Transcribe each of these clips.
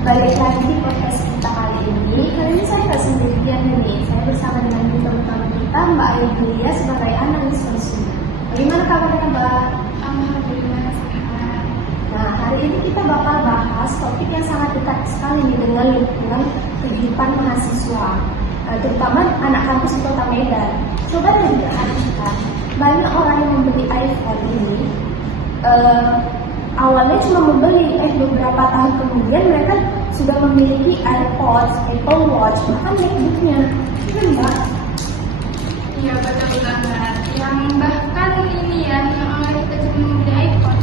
Balik lagi di podcast kita kali ini saya nggak sendirian nih. Saya bersama dengan teman-teman kita, Mbak Ayu sebagai analis konsumen. Bagaimana kabarnya, Mbak? Alhamdulillah sehat. Nah, hari ini kita bakal bahas topik yang sangat dekat sekali nih dengan lingkungan kehidupan mahasiswa, terutama anak kampus di Kota Medan. Coba diperhatikan, banyak orang yang membeli iPhone ini awalnya cuma membeli, beberapa tahun kemudian mereka sudah memiliki AirPods, Apple Watch, bahkan MacBook-nya. Iya, Mbak? Iya betul banget. Yang bahkan ini ya, yang awalnya kita cuma membeli iPhone,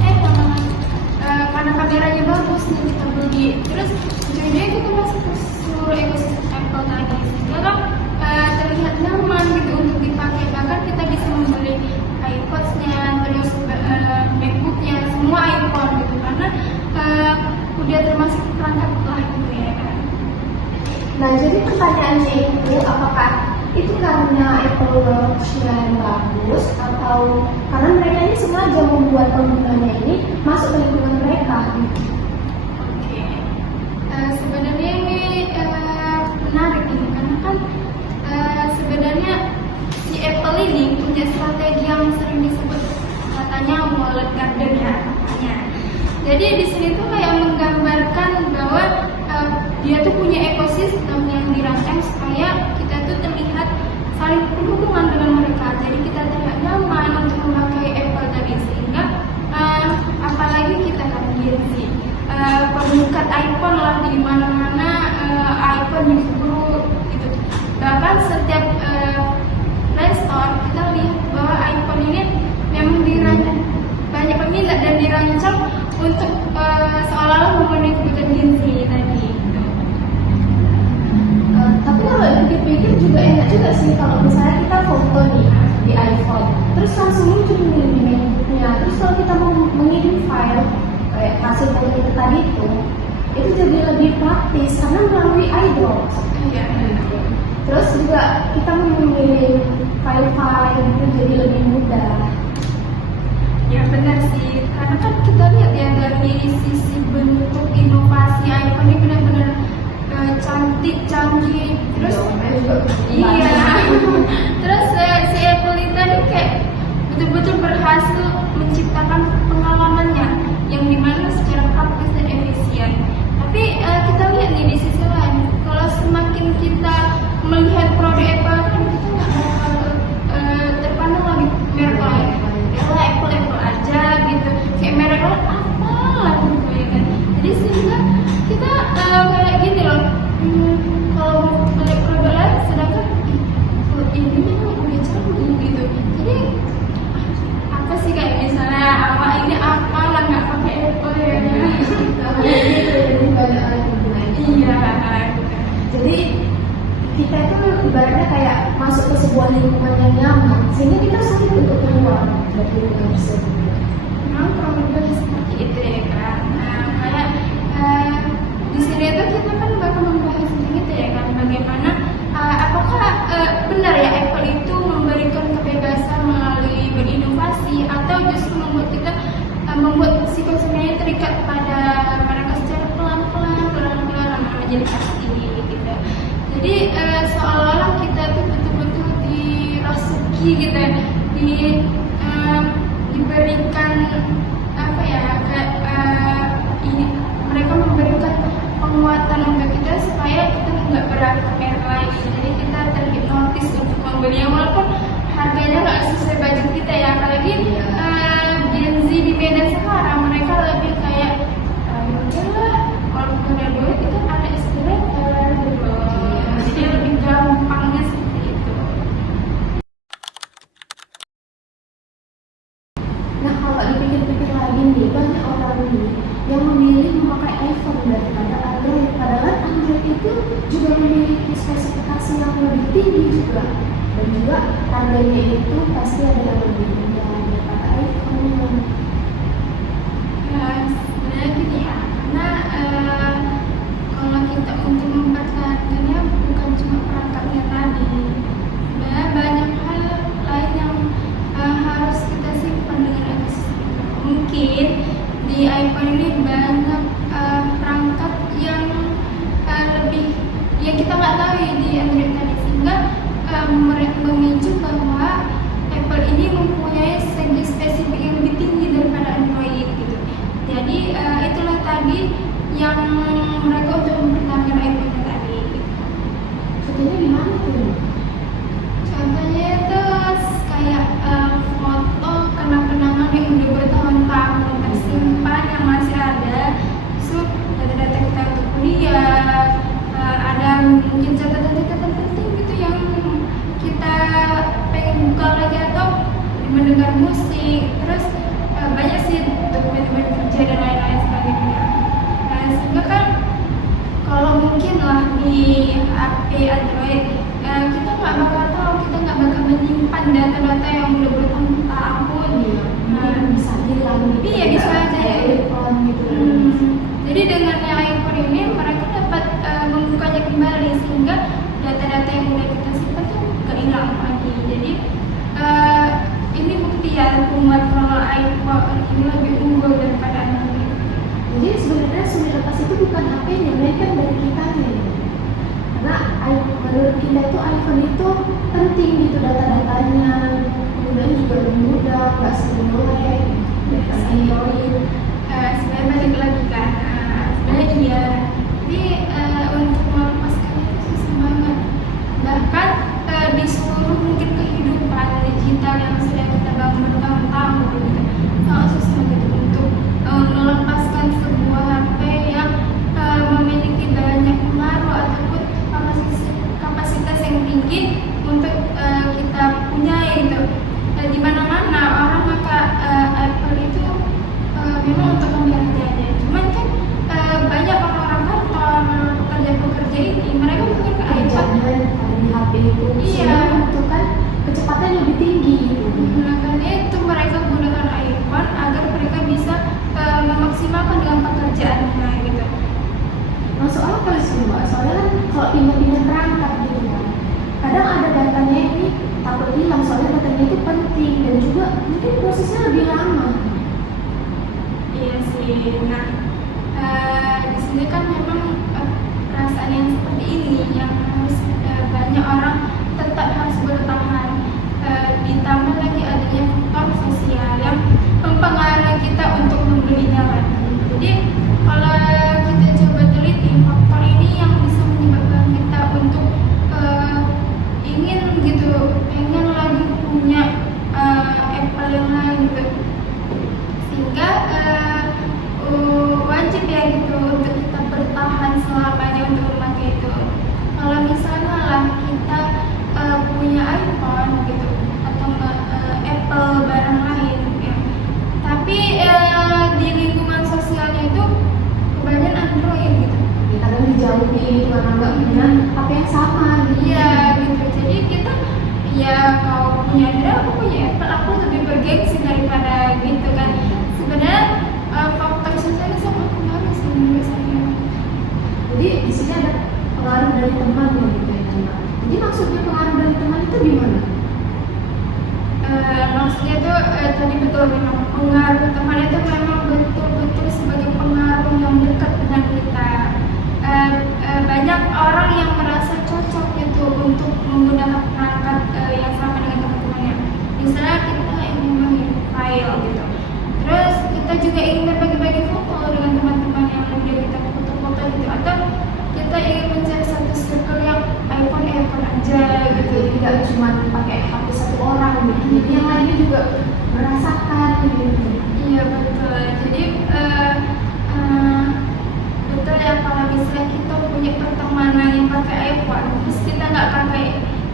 karena kameranya bagus nih kita beli. Terus ujungnya kita masuk ke seluruh ekosistem Apple tadi. Sehingga kan terlihat nyaman gitu untuk dipakai. Bahkan kita bisa membeli iPods-nya, terus MacBook-nya, semua iPhone gitu. Karena udah termasuk perangkat lah gitu ya kan. Nah, jadi pertanyaannya itu, apakah itu karena Apple Watch-nya yang bagus, atau karena mereka ini sengaja membuat penggunanya ini masuk ke lingkungan mereka? Oke. Sebenarnya ini menarik ini karena kan sebenarnya si Apple ini punya strategi yang sering disebut katanya wallet garden ya katanya. Jadi di sini tuh kayak menggambarkan bahwa dia tuh punya ekosistem yang dirancang supaya kita tuh terlihat saling berhubungan dengan mereka. Jadi kita terlihat nyaman untuk memakai Apple tadi, sehingga apalagi kita kan Gen Z, peminat iPhone lah di mana-mana, iPhone YouTube gitu. Bahkan setiap Play Store kita lihat bahwa iPhone ini memang dirancang banyak peminat dan dirancang untuk seolah-olah memenuhi kebutuhan Gen Z tadi. Tapi kalau dipikir juga enak juga sih kalau misalnya kita foto nih di iPhone, terus langsung muncul di MacBook-nya. Terus kalau kita mau mengirim file kayak hasil foto kita tadi itu jadi lebih praktis karena melalui iDocs. Iya. Terus juga kita mengirim file-file itu jadi lebih mudah. Ya benar sih, karena kan kita lihat ya dari sisi bentuk inovasi iPhone ini benar-benar cantik, canggih, terus iya, terus si Apple ini tadi kayak betul-betul berhasil menciptakan pengalamannya yang dimana secara praktis dan efisien. Tapi kita lihat nih di sisi lain, kalau semakin kita melihat produk Apple kan kita nggak bakal terpandang lagi merek lain. Apple aja gitu, kayak merek lain apa lah gitu ya kan. Jadi sehingga kita kayak gini loh, kalau melihat produk lain sedangkan ini memang udah canggih gitu. Jadi apa sih kayak misalnya apa ini apa lah nggak pakai Apple ya. Banyak orang yang gunain. Iya. Jadi kita itu ibaratnya kayak masuk ke sebuah lingkungan yang nyaman, sehingga kita sulit untuk keluar dari lingkungan tersebut. Memang kurang lebih seperti itu ya kan. Nah, kayak di sini itu kita kan bakal membahas sedikit ya kan, bagaimana apakah benar ya Apple itu memberikan kebebasan melalui berinovasi atau justru membuat kita membuat si konsumennya terikat pada mereka secara pelan-pelan menjadi pasti gitu. Jadi seolah-olah kita tuh betul-betul dirasuki gitu, diberikan apa ya kayak ini mereka memberikan penguatan untuk kita supaya kita nggak beralih ke merek lain. Jadi kita terhipnotis untuk membelinya walaupun harganya nggak sesuai budget kita ya. Apalagi Gen Z di Medan sekarang mereka lebih kayak udahlah kalau punya duit itu ada istilah gitu. Jadi lebih gampangnya seperti itu. Nah, kalau dipikir-pikir lagi nih, banyak orang nih yang memilih memakai iPhone daripada Android. Padahal Android itu juga memiliki spesifikasi yang lebih tinggi juga, dan juga harganya itu pasti ada yang lebih murah daripada iPhone. Sebenarnya gini ya, karena kalau kita untuk mempertahankannya bukan cuma perangkatnya tadi, sebenarnya banyak hal lain yang harus kita simpan dengan ekosistem. Mungkin di iPhone ini banyak perangkat yang mendengar musik, terus banyak sih dokumen-dokumen kerja dan lain-lain sebagainya. Sehingga kan kalau mungkin lah di HP Android kita nggak bakal tahu, kita nggak bakal menyimpan data-data yang udah bertahun-tahun. Mungkin bisa hilang gitu. Iya, bisa aja ya. iPhone gitu. Jadi dengan yang iPhone ini mereka dapat membukanya kembali, sehingga data-data yang udah kita simpan tuh nggak hilang lagi. Jadi ini bukti ya umat kalau iPhone ini lebih unggul daripada Android. Jadi sebenarnya sumber lepas itu bukan HP-nya, melainkan dari kitanya. Karena menurut kita itu iPhone itu penting gitu data-datanya, kemudian juga lebih mudah, nggak sering melek, Android. Sebenarnya balik lagi kan, sebenarnya iya. Jadi untuk melepaskan itu susah banget. Bahkan di seluruh mungkin kehidupan digital yang sudah kita bangun bertahun-tahun gitu, sangat susah gitu untuk melepaskan sebuah HP yang memiliki banyak pengaruh ataupun kapasitas yang tinggi untuk kita punya gitu. Di mana-mana orang maka Apple itu memang untuk ambil aja. Cuman kan banyak orang-orang kantor, pekerja ini mereka mungkin ke iPhone di HP itu membutuhkan kecepatan yang lebih tinggi gitu. Makanya itu mereka gunakan iPhone agar mereka bisa memaksimalkan dengan pekerjaannya gitu. Masuk akal sih Mbak, soalnya kan kalau pindah-pindah perangkat gitu kan, kadang ada datanya ini takut hilang, soalnya datanya itu penting dan juga mungkin prosesnya lebih lama. Iya sih. Nah, di sini kan memang perasaan yang seperti ini yang harus banyak orang tetap harus bertahan. Ditambah lagi adanya faktor sosial yang mempengaruhi kita untuk membelinya lagi. Jadi kalau kita coba teliti faktor ini yang bisa menyebabkan kita untuk ingin gitu, pengen lagi punya Apple yang lain gitu, sehingga wajib ya gitu untuk kita bertahan selamanya untuk memakai itu. Kalau misalnya lah kita punya iPhone gitu atau Apple barang lain ya, tapi di lingkungan sosialnya itu kebanyakan Android gitu. Kadang dijauhi karena nggak punya HP yang sama gitu. Iya gitu. Jadi kita ya kau punya Android, aku punya Apple, aku lebih bergengsi daripada gitu kan. Sebenarnya faktor sosialnya sangat pengaruh sih menurut saya. Jadi di sini ada pengaruh dari teman gitu ya Mbak. Jadi maksudnya pengaruh dari teman itu gimana? Maksudnya tuh tadi betul memang pengaruh teman itu memang betul-betul sebagai pengaruh yang dekat dengan kita. Banyak orang yang merasa cocok gitu untuk menggunakan perangkat yang sama dengan teman-temannya. Misalnya kita ingin mengirim file gitu, terus kita juga ingin berbagi-bagi foto dengan teman-teman yang udah kita foto-foto gitu, atau kita ingin mencari satu circle yang iPhone aja gitu. Jadi tidak cuma pakai HP satu orang gitu. Jadi yang lainnya juga merasakan gitu. Iya betul. Jadi betul ya, kalau misalnya kita punya pertemanan yang pakai iPhone, terus kita nggak pakai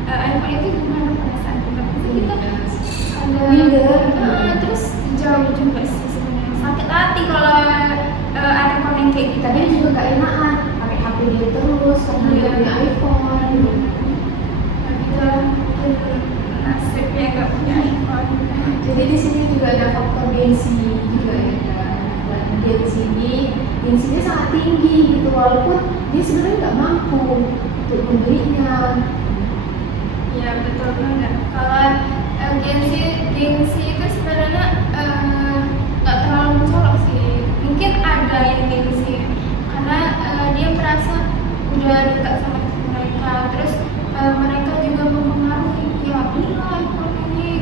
iPhone, itu gimana perasaan kita? Pasti kita ada terus jauh juga sih sebenarnya. Sakit hati kalau ada komen kayak gitu. Tadi juga gak enakan pakai HP dia terus karena dia punya iPhone gitu. Gitu nasibnya nggak punya iPhone. Jadi di sini juga ada faktor gengsi juga ya. Dia di sini gengsinya sangat tinggi gitu, walaupun dia sebenarnya nggak mampu untuk membelinya. Iya betul banget. Kalau gengsi itu sebenarnya nggak terlalu mencolok sih. Mungkin ada yang gengsi karena dia merasa udah dekat sama mereka, terus mereka juga mempengaruhi. Ya bila iPhone ini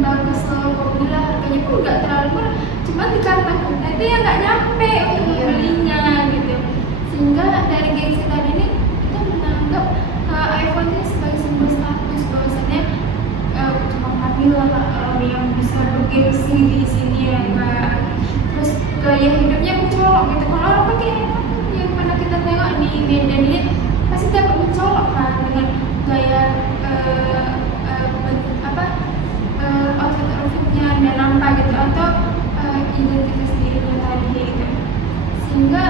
bagus loh, kok bila harganya pun nggak terlalu murah, cuma dikatakan nanti ya nggak nyampe untuk membelinya gitu. Sehingga dari gengsi tadi ini kita menganggap iPhone ini sebagai sebuah status, bahwasannya cuma Fadila yang bisa bergengsi di sini ya Kak. Terus gaya hidupnya mencolok gitu. Kalau orang pakai iPhone yang pernah kita tengok di Medan ini pasti dapat mencolok kan dengan gaya kita sendirinya tadi gitu. Sehingga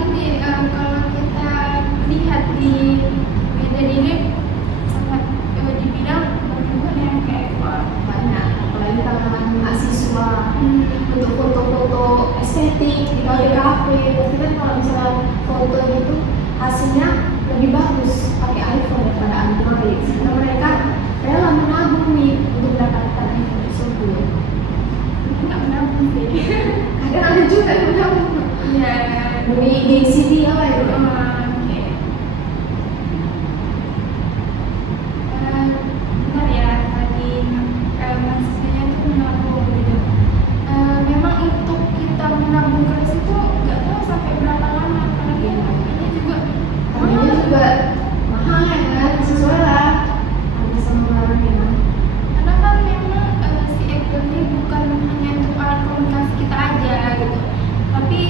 gini, kalau kita lihat di Medan ini sangat dibilang juga yang kayak banyak, apalagi kalangan mahasiswa untuk foto-foto estetik di kafe. Pasti kan kalau misalnya foto gitu hasilnya lebih bagus pakai iPhone daripada Android. Karena mereka rela menabung nih untuk mendapatkan iPhone tersebut. nggak menabung sih. Kadang ada juga yang menabung. Ya, Demi gengsi dia lah ya. oke. Benar ya tadi maksudnya itu menabung gitu. Memang untuk kita menabung keras itu nggak tahu sampai berapa lama, apalagi harganya juga Harganya juga mahal ya kan, sesuai lah harga sama barangnya. karena kan memang si Apple ini bukan hanya untuk alat komunikasi kita aja gitu, tapi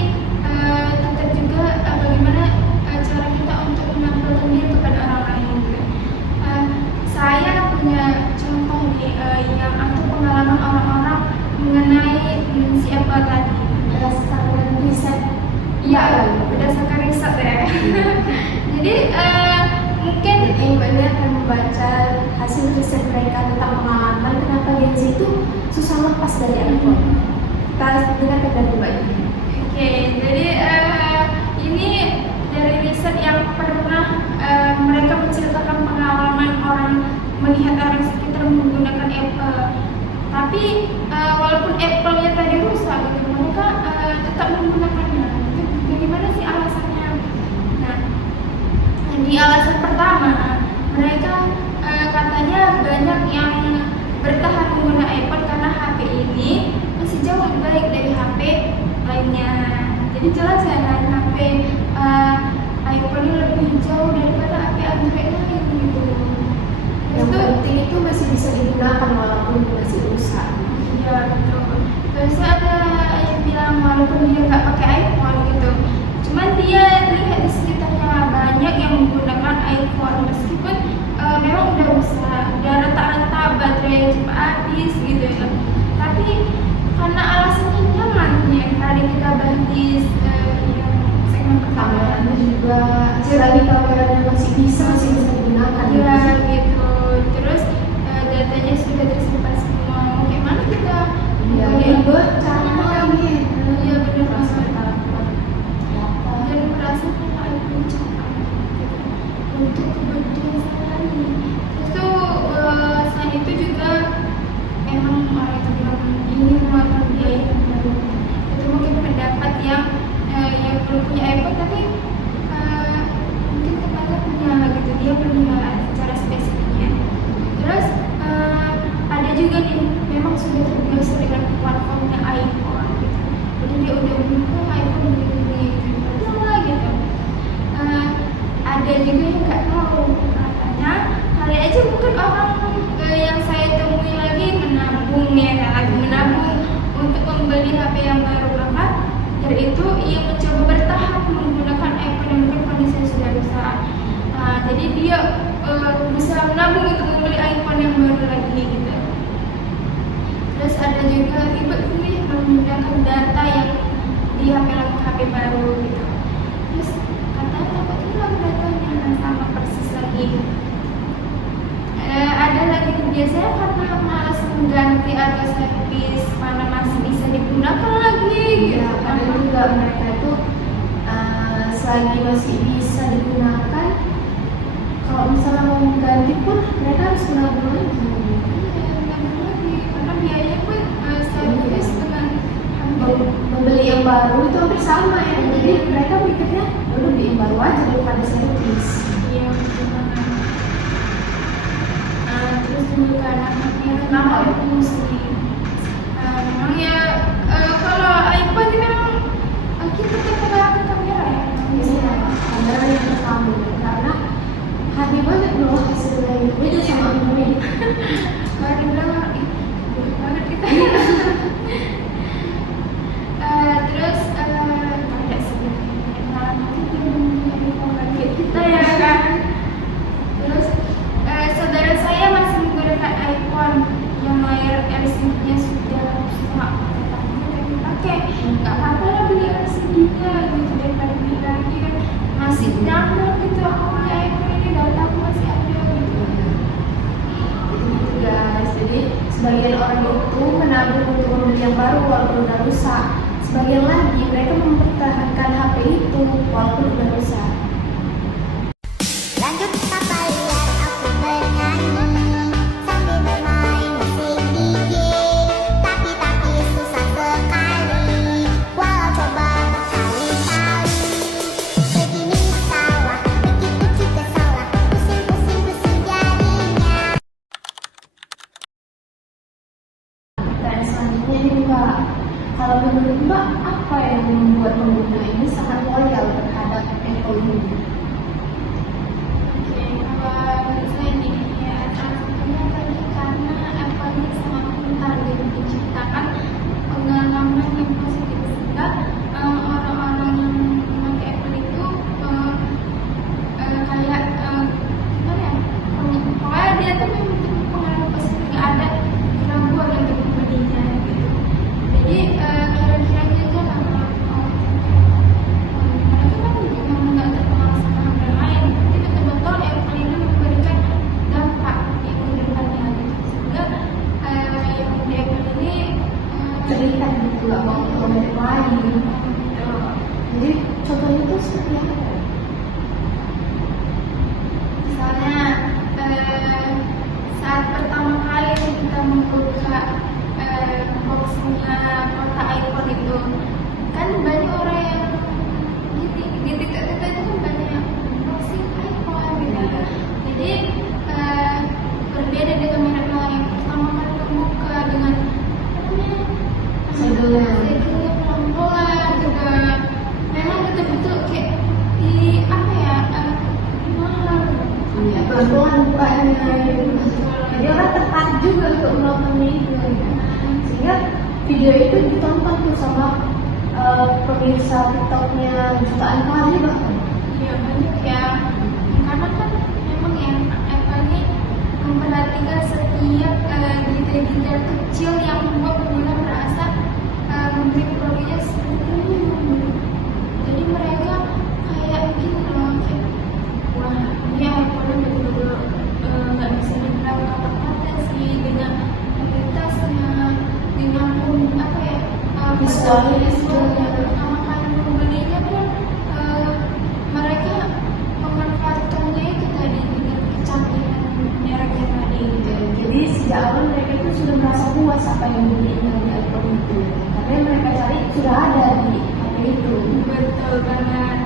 tetap juga bagaimana cara kita untuk menampilkan diri kepada orang lain gitu. Saya punya contoh nih yang atau pengalaman orang-orang mengenai si Apple tadi. Berdasarkan riset. Iya, berdasarkan riset ya. Jadi mungkin Mbak ini akan membaca hasil riset mereka tentang pengalaman kenapa Gen Z itu susah lepas dari iPhone. Kita dengarkan dari Mbak ini. Oke, jadi ini dari riset yang pernah mereka menceritakan pengalaman orang melihat orang sekitar menggunakan Apple. Tapi walaupun Apple-nya tadi rusak, gitu, mereka tetap menggunakannya. Itu bagaimana sih alasannya? Nah, di alasan pertama, mereka katanya banyak yang bertahan menggunakan iPhone karena HP ini masih jauh lebih baik dari HP lainnya. Jadi jelas ya kan HP iPhone ini lebih jauh daripada HP Android lain gitu. Yang Terus penting itu masih bisa digunakan walaupun masih rusak. ya betul. Terus ada yang bilang walaupun dia nggak pakai iPhone gitu, cuman dia lihat di sekitarnya banyak yang menggunakan iPhone meskipun memang udah rusak, udah retak-retak, baterai cepat habis gitu ya. Tapi karena alasannya nyaman yang tadi kita bahas di yang segmen pertama. Kameranya juga selagi kameranya masih bisa digunakan. Ya gitu. Terus datanya sudah tersimpan semua. Mau gimana kita? Ya, ribet caranya lagi. Iya benar Merasa banget. takut. Dan merasa kayak iPhone cepat gitu. Untuk kebutuhan sehari. Terus tuh selain itu juga memang orang itu bilang ini mengeluarkan biaya yang baru. Itu mungkin pendapat yang belum punya iPhone tapi mungkin tetangga punya gitu, dia punya cara spesifiknya. Terus ada juga nih memang sudah terbiasa dengan platformnya iPhone gitu. Jadi dia udah buka iPhone begini gitu lah gitu. Ada juga yang nggak tahu, katanya kali aja bukan orang yang saya temui lagi menabung ya kan, lagi menabung untuk membeli HP yang baru banget. Dari itu ia mencoba bertahap menggunakan iPhone yang mungkin kondisinya sudah rusak. Jadi dia bisa menabung untuk membeli iPhone yang baru lagi gitu. Terus ada juga ribet nih menggunakan data yang di HP baru gitu. Terus katanya takut hilang datanya sama persis lagi. Ada lagi biasanya karena malas mengganti atau servis mana masih bisa digunakan lagi gitu. Ya, karena juga mereka itu selagi masih bisa digunakan, kalau misalnya mau mengganti pun mereka harus menabung lagi. Karena biayanya pun servis dengan Membeli yang baru itu hampir sama ya. Jadi mereka pikirnya udah beli yang baru aja daripada servis. iya gimana. Terus juga anaknya nama muslim. Memang ya kalau iPhone ini memang kita tetap ke kamera ya. Iya, kamera yang pertama karena hati banget loh hasilnya itu beda sama Android. Baru bilang buruk banget kita. Terus ada sebenarnya nanti kita ya kan. Terus saudara saya masih menggunakan iPhone yang layar LCD-nya sudah rusak, tapi dipakai. Sebagian orang itu menabung untuk membeli yang baru walaupun udah rusak. Sebagian lagi mereka mempertahankan HP itu walaupun udah rusak. Lanjut papa lihat aku bernyanyi sambil bermain musik DJ. Tapi susah sekali walau coba berkali-kali. Begini salah, begitu juga salah, pusing jadinya. Dan selanjutnya ini Mbak, kalau menurut Mbak apa yang membuat pengguna ini sangat loyal terhadap Apple ini? Oke, kalau menurut saya nih, ya tentunya tadi karena Apple ini sangat pintar gitu menciptakan pengalaman yang positif sehingga orang-orang yang memakai Apple itu kayak gimana ya? Pokoknya dia tuh memiliki pengalaman positif, nggak ada keraguan untuk membelinya gitu. Jadi kira-kira aja lah mereka kan memang nggak terkenal sama hal lain, tapi betul-betul Apple ini memberikan dampak di kehidupannya gitu. Sehingga yang di Apple ini Terlihat gitu nggak mau komentar lain. Jadi contohnya itu seperti apa? misalnya saat pertama kali kita membuka boxnya kota iPhone itu kan banyak orang yang di TikTok itu kan banyak yang unboxing iPhone gitu. Jadi berbeda dengan mereka yang pertama kali membuka dengan apa namanya Sedulan. pelan-pelan juga memang betul-betul kayak di apa ya mahal. Iya, pelan-pelan bukanya. Jadi orang tertarik juga untuk menontonnya itu. Sehingga video itu ditonton tuh sama pemirsa TikToknya jutaan kali bahkan. Iya banyak ya, karena kan memang ya Apple ini memperhatikan setiap detail-detail kecil yang membuat pengguna merasa membeli produknya seperti ini. Jadi mereka kayak gini loh, kayak wah ini iPhone betul-betul nggak bisa dibilang kata-kata sih dengan kualitasnya, dengan apa ya Visualnya pertama kali membelinya pun mereka memanfaatkannya itu tadi dengan kecantikan mereknya tadi gitu. Jadi sejak awal mereka itu sudah merasa puas apa yang dibelinya di iPhone itu. Karena yang mereka cari sudah ada di HP itu. Betul banget.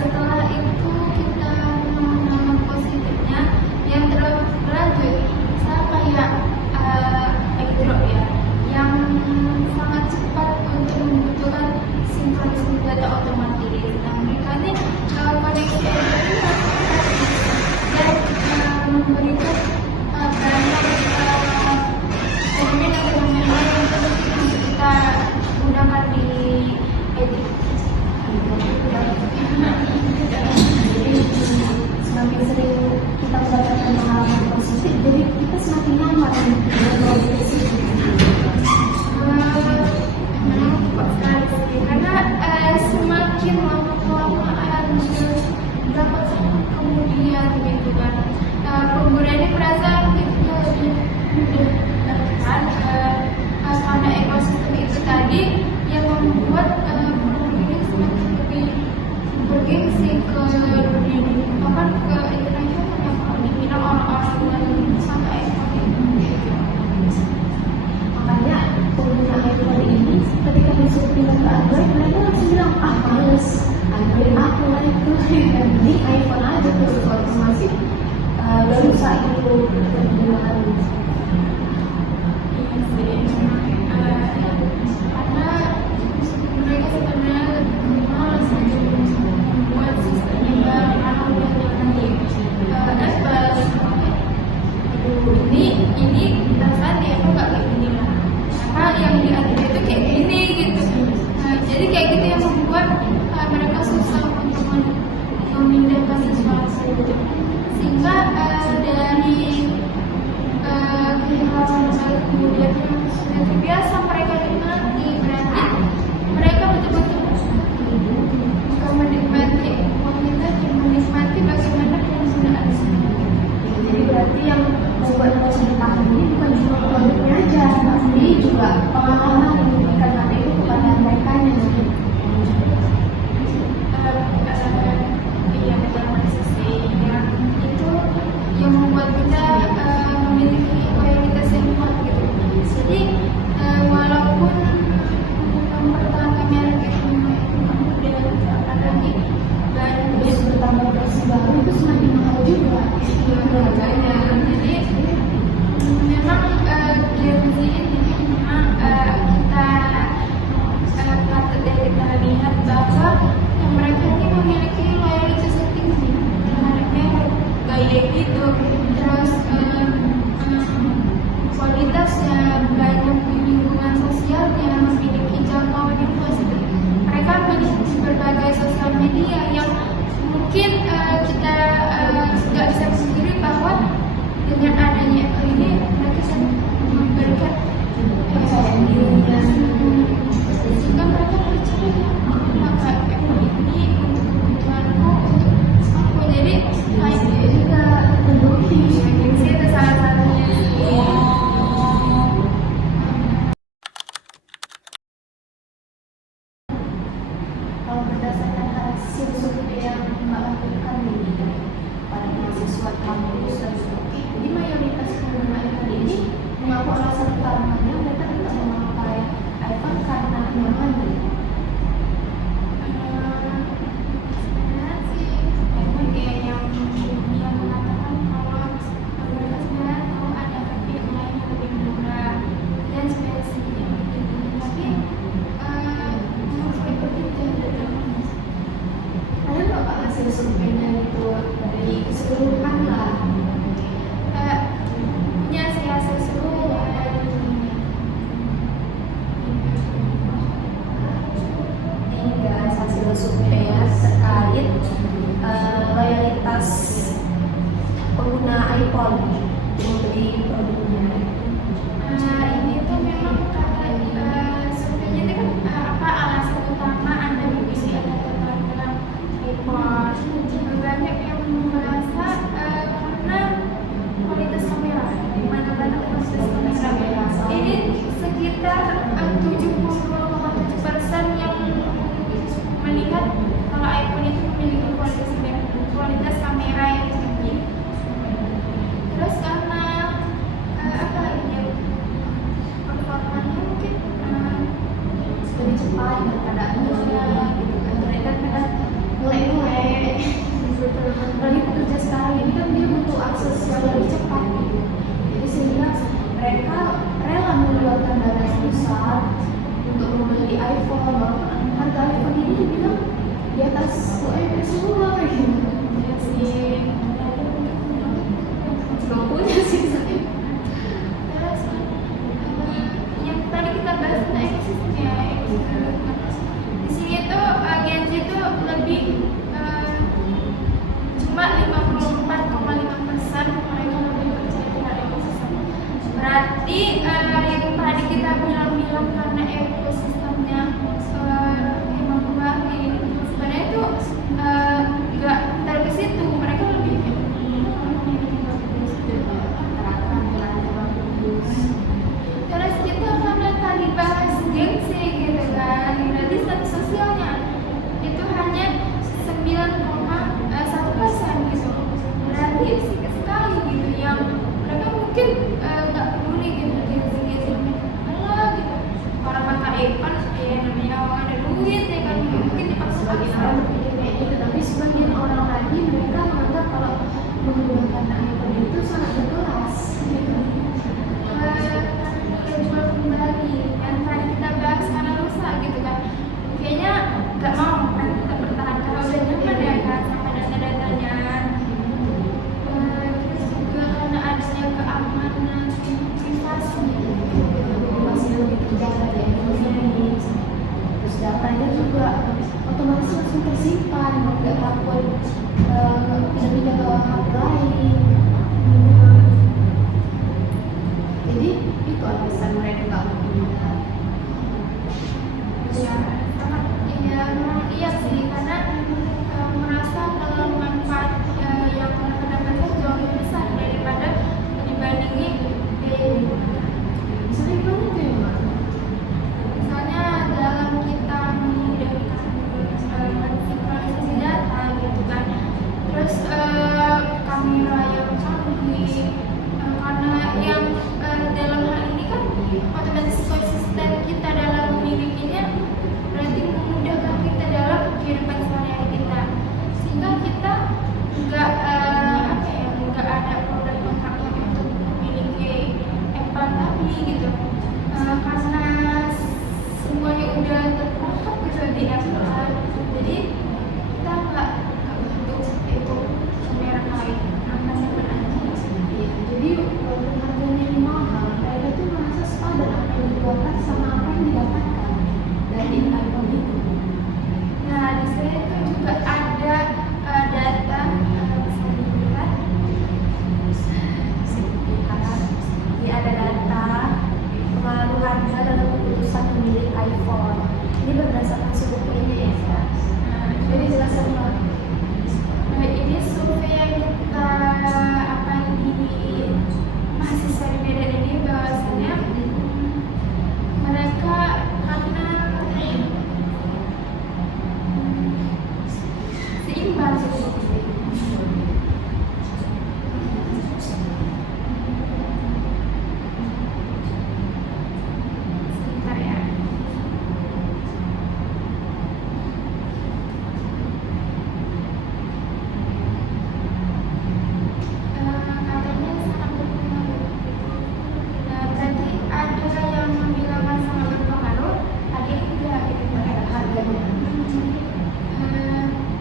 Setelah itu kita mengenal positifnya yang terlanjut, saya kayak Android ya, yang sangat cepat untuk membutuhkan sinkronisasi data otomatis. Nah mereka ini koneksi dan memberikan banyak elemen atau memori untuk kita gunakan di edit. Jadi semakin sering kita mendapatkan pengalaman positif, jadi kita semakin nyaman dengan profesi. Memang cepat sekali sih, karena semakin lama kelamaan dapat kemudian gitu kan pengguna ini merasa ketika lebih kan karena ekosistem itu tadi yang membuat produk ini semakin lebih bergengsi ke dunia ini, bahkan ke internasional yang kalau dibilang orang-orang yang sampai ekspor gitu. Makanya pengguna iPhone ini ketika besok pindah ke Android, mereka langsung bilang, ah males, Android aku lah itu. Jadi iPhone aja terus kalau masih gak usah itu penggunaan. Iya sih, karena mereka sebenarnya lebih malas gitu membuat sistem yang baru karena udah dari Apple. Ini perasaan dia tuh nggak kayak gini lah, karena yang di Android itu kayak gini gitu. Jadi kayak gitu yang membuat mereka susah untuk memindahkan sesuatu gitu. Sehingga dari kehilangan kemudian yang sudah terbiasa mereka nikmati, berarti mereka betul-betul bukan menikmati kualitas, yang menikmati bagaimana yang sudah ada. Jadi berarti yang membuat kita ini bukan cuma produknya aja, komunitasnya, banyak di lingkungan sosialnya, memiliki jangkauan yang luas. Mereka memiliki berbagai sosial media yang mungkin kita nggak bisa sendiri bahwa dengan adanya ini mereka bisa memberikan dirinya sehingga mereka percaya maka ini untuk kebutuhanku untuk aku, jadi kayak kita terbukti sih itu salah satunya sih. Kalau berdasarkan hasil survei yang Mbak lakukan ini pada mahasiswa kampus dan studi, jadi mayoritas pengguna iPhone ini mengaku alasan utamanya mereka tidak memakai iPhone karena nyaman. Sebenarnya sih emang kayak yang mengatakan kalau mereka sebenarnya tahu ada HP lain yang lebih murah dan spesifiknya begitu, tapi menurut itu tidak ada. Ada nggak Pak hasil surveinya itu dari keseluruhan lah? Punya sih hasil keseluruhan. Ini guys hasil survei terkait loyalitas pengguna iPhone membeli produknya. Ini tuh memang karena surveinya itu kan apa alasan utama Anda memilih atau tertarik dengan iPhone. Banyak yang merasa karena kualitas kamera, di mana-mana kualitas kamera. Ini sekitar 70,7% yang melihat kalau iPhone itu memiliki kualitas kamera yang tinggi. Terus karena apa lagi ya? Performanya mungkin Lebih cepat daripada Android gitu kan. Mereka kadang mulai lagi pekerja sekarang ini kan dia butuh akses yang lebih cepat gitu. Jadi sehingga mereka rela mengeluarkan dana yang besar untuk membeli iPhone. Walaupun harga iPhone ini dibilang di atas UMR semua gitu. ya sih. Belum punya sih saya. Terus yang tadi kita bahas tentang eksisnya, di sini tuh Gen Z tuh lebih cuma 54,5% mereka lebih percaya terhadap ekosistem. Berarti yang tadi kita bilang karena ekosistemnya emang baik, sebenarnya itu nggak taruh ke situ, mereka lebih terus kita karena tadi bahas gengsi gitu kan, berarti status sosialnya itu hanya 9,1% gitu. Berarti sedikit sekali gitu yang mereka mungkin nggak peduli gitu gengsi alah gitu. Orang pakai iPhone ya namanya orang ada duit ya kan, mungkin dipaksa Sebagian orang berpikir kayak gitu, tapi sebagian orang lagi mereka menganggap kalau menggunakan iPhone itu sangat berkelas gitu. jual kembali yang tadi kita bahas karena rusak gitu kan, kayaknya nggak mau kan kita pertahankan udah nyaman ya kan sama data-datanya. Terus juga karena adanya keamanan privasi Masih lebih terjaga di iPhone ini. Terus datanya juga otomatis langsung tersimpan, nggak takut tidak pindah ke HP lain. Jadi itu alasan mereka nggak mau pindah. ya sangat ya memang iya sih karena merasa kalau manfaat yang mereka dapatkan jauh lebih besar daripada dibandingi biaya hidup. Misalnya gimana tuh ya Mbak? Misalnya dalam kita memudahkan mensinkronisasi data gitu kan, terus kamera yang canggih, karena yang dalam hal ini kan otomatis konsisten kita dalam memilikinya, berarti memudahkan kita dalam kehidupan sehari-hari kita, sehingga kita nggak nggak ada problem kontaknya untuk memiliki iPhone tadi gitu. Karena semuanya udah terperangkap gitu di Apple, jadi kita nggak butuh itu kamera lain karena sebenarnya Jadi walaupun harganya ini mahal, mereka iPhone. Ini berdasarkan survei ini ya. Jadi jelaskan Mbak. Ini survei yang kita di mahasiswa di Medan ini bahwasanya mereka karena seimbang sebentar ya. Katanya sangat berpengaruh. Berarti ada yang bilang sangat berpengaruh, ada yang tidak gitu terhadap harganya.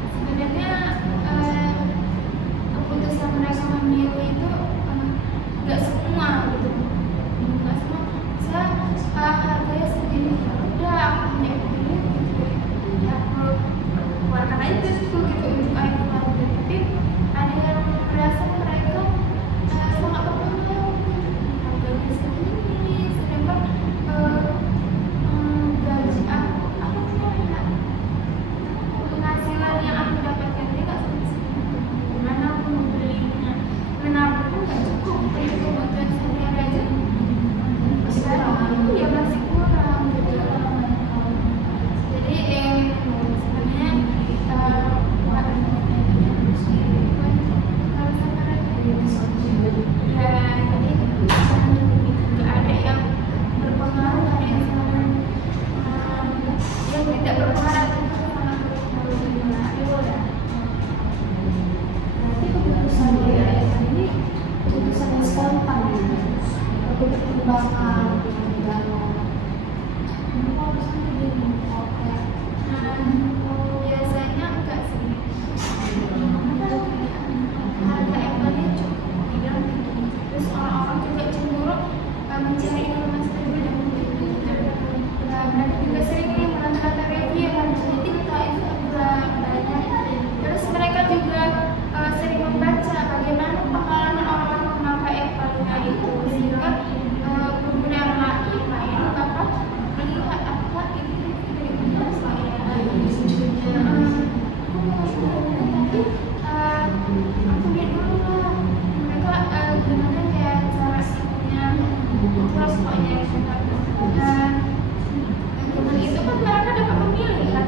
Sebenarnya keputusan mereka memilih itu nggak semua gitu, nggak semua. Saya harganya segini, udah aku punya begini, ya aku keluarkan aja gitu untuk iPhone. Tapi ada yang merasa mereka sangat berpengaruh, harganya segini, sedangkan gaji aku punya penghasilan yang aku dapatkan ini nggak sampai segitu. Gimana aku membelinya? Menabung pun nggak cukup untuk kebutuhan sehari-hari aja. Sekarang ya masih kurang gitu. Jadi sebenarnya kalau ya jadi nggak ada yang berpengaruh, ada yang tidak berpengaruh. Berarti keputusan dia ini keputusan yang spontan ya. Pertimbangan dan Biasanya enggak sih. Harga Apple-nya cukup dibilang tinggi. Terus orang-orang juga cenderung mencari informasi lebih dahulu. Mereka juga sering menonton review kan, jadi tahu itu banyak. Terus mereka juga sering membaca bagaimana pengalaman orang memakai Apple-nya itu, sehingga pengguna yang lain dapat melihat apa ini benar saya. Aku lihat dulu lah mereka gimana ya cara sihnya, terus pokoknya dengan itu kan mereka dapat memilih kan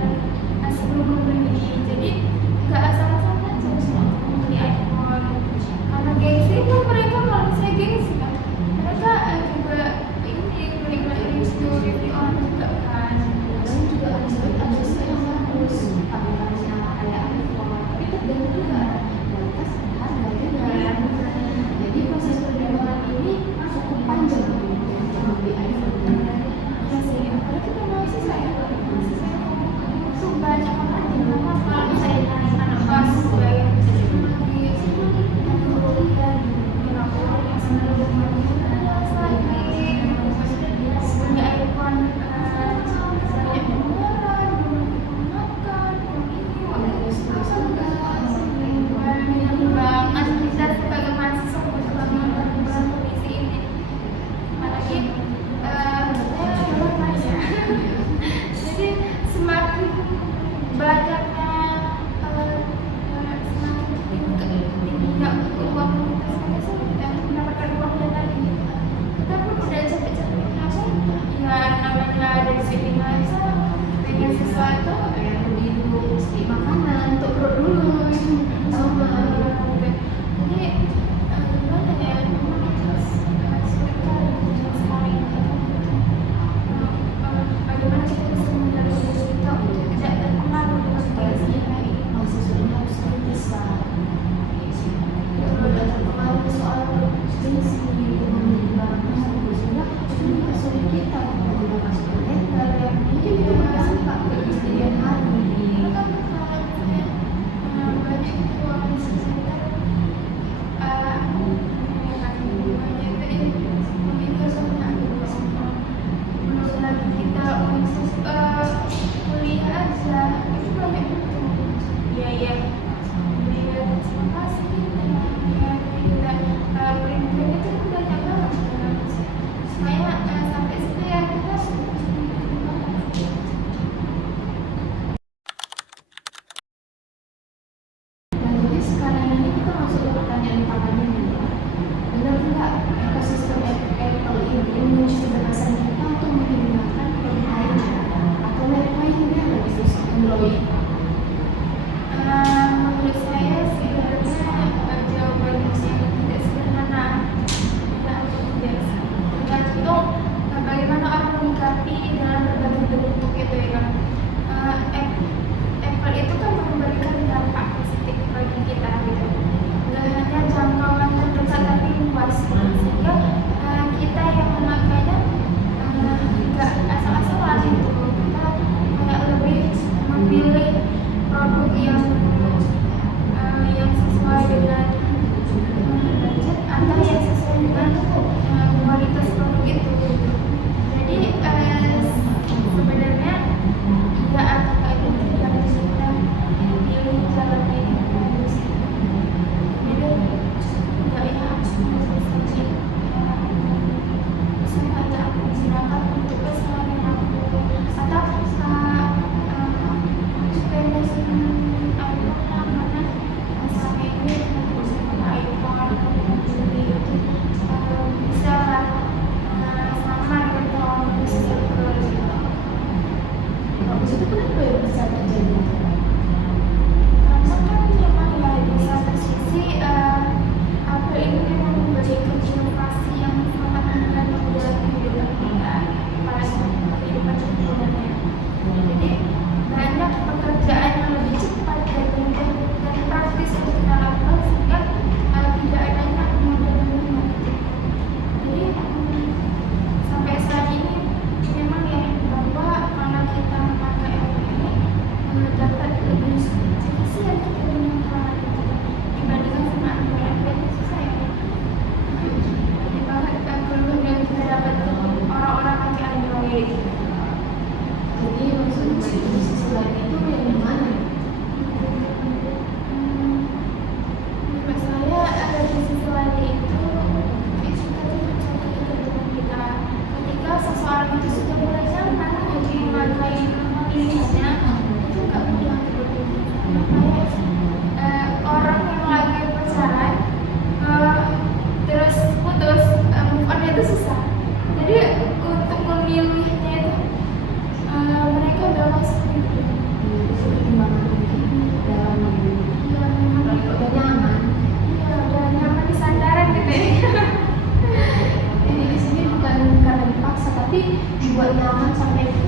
sebelum membeli. Jadi nggak asal-asalan aja membeli iPhone karena gengsi kan. Mereka kalau misalnya gengsi kan mereka juga ini review orang juga kan. dan juga ada yang bagus kameranya kayak iPhone, tapi tergantung juga kualitas dan harga juga. Jadi proses pertimbangan ini cukup panjang untuk membeli iPhone. Ya sih, apalagi kita mahasiswa ya, itu banyak banget yang nama kalau misalnya anak kelas sebagai jadi semakin banyaknya semakin tingginya uang yang mendapatkan uangnya tadi. Kita pun udah capek-capek apa ya namanya dari sini masa pengen sesuatu Kayak beli dulu mesti makanan untuk perut dulu sama jadi gimana ya, memang sulit kali sekarang ini. Bagaimana kita bisa mengendalikan diri kita untuk tidak terpengaruh dengan situasi yang lain. mahasiswanya harus kritis lah. Udah terpengaruh soal gengsi membeli barang tersebut, sehingga ini sulit kita untuk masuk ke letter yang mungkin kita nggak suka. Jadi dibuat nyaman sampai